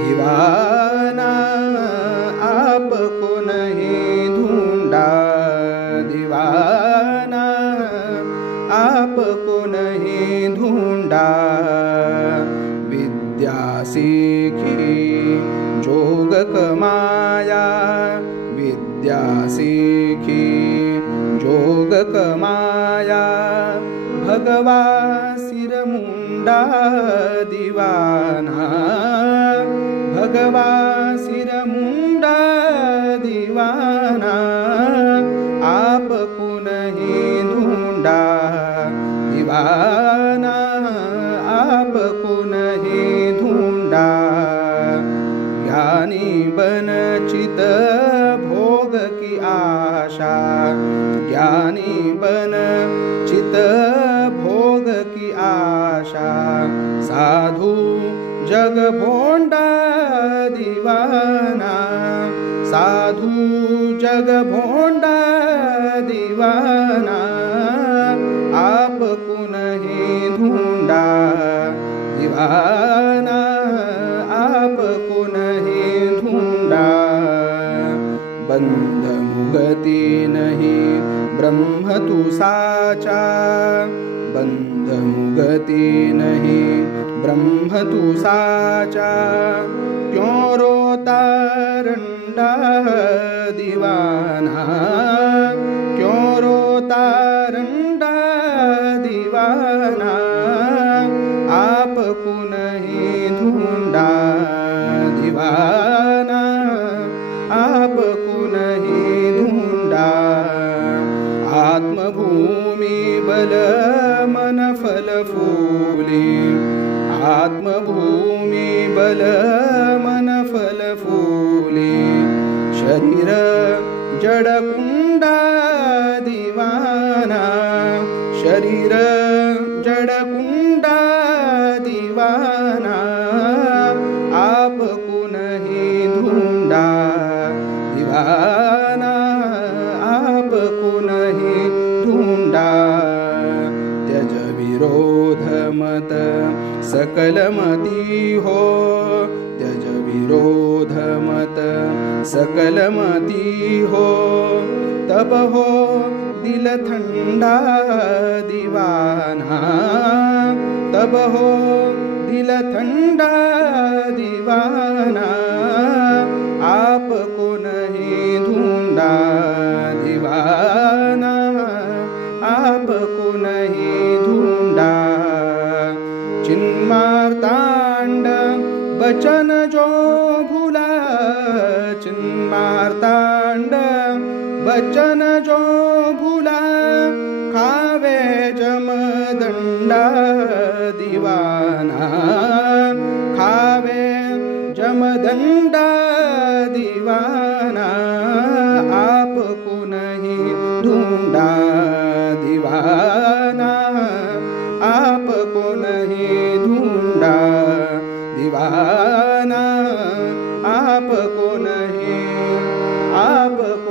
दीवाना आपको नहीं ढूंढा, दीवाना आपको नहीं ढूंढा। विद्या सीखी जोग कमाया, विद्या सीखी जोग कमाया। भगवा सिर मुंडा दीवाना, भगवा सिर मुंडा दीवाना। आपको नहीं ढूंढा, दीवाना आपको नहीं ढूंढा। ज्ञानी बन चित भोग की आशा, ज्ञानी बन चित भोग की आशा। साधु जग भोंडा दीवाना, साधु जग भोंडा दीवाना। आपको नहीं ढूंढा, दीवाना आपको नहीं ढूंढा। बंध मुगति नहीं ब्रह्म तू साचा, बंध मुगति नहीं ब्रह्म तू साचा। क्यों रोता रंडा दीवाना, क्यों रोता रंडा दीवाना। आपको नहीं ढूंढा, दीवाना आपको नहीं ढूंढा। आत्मभूमि बल मन फल फूले, आत्मभूमि बल मन फल फूले। शरीर जड़ कुंडा दीवाना, शरीर जड़ कुंडा दीवाना। आपको नहीं ढूंढा, दीवाना आपको नहीं ढूंढा। त्यज विरोध मत सकल मति हो, त्यज विरोध मत सकल मति हो। तब हो दिल ठंडा दीवाना, तब हो दिल ठंडा दीवाना। आपको नहीं ढूंढा, दीवाना आपको नहीं ढूंढा। चिन्मार्तांड बचन जो भूला, चिन्मार्तांड बचन जो भूला। खावे जमदंडा दीवाना, खावे जमदंडा दीवाना। आपको नहीं ढूंढा, दीवाना आपको नहीं ढूंढा। दीवाना आपको नहीं, आपको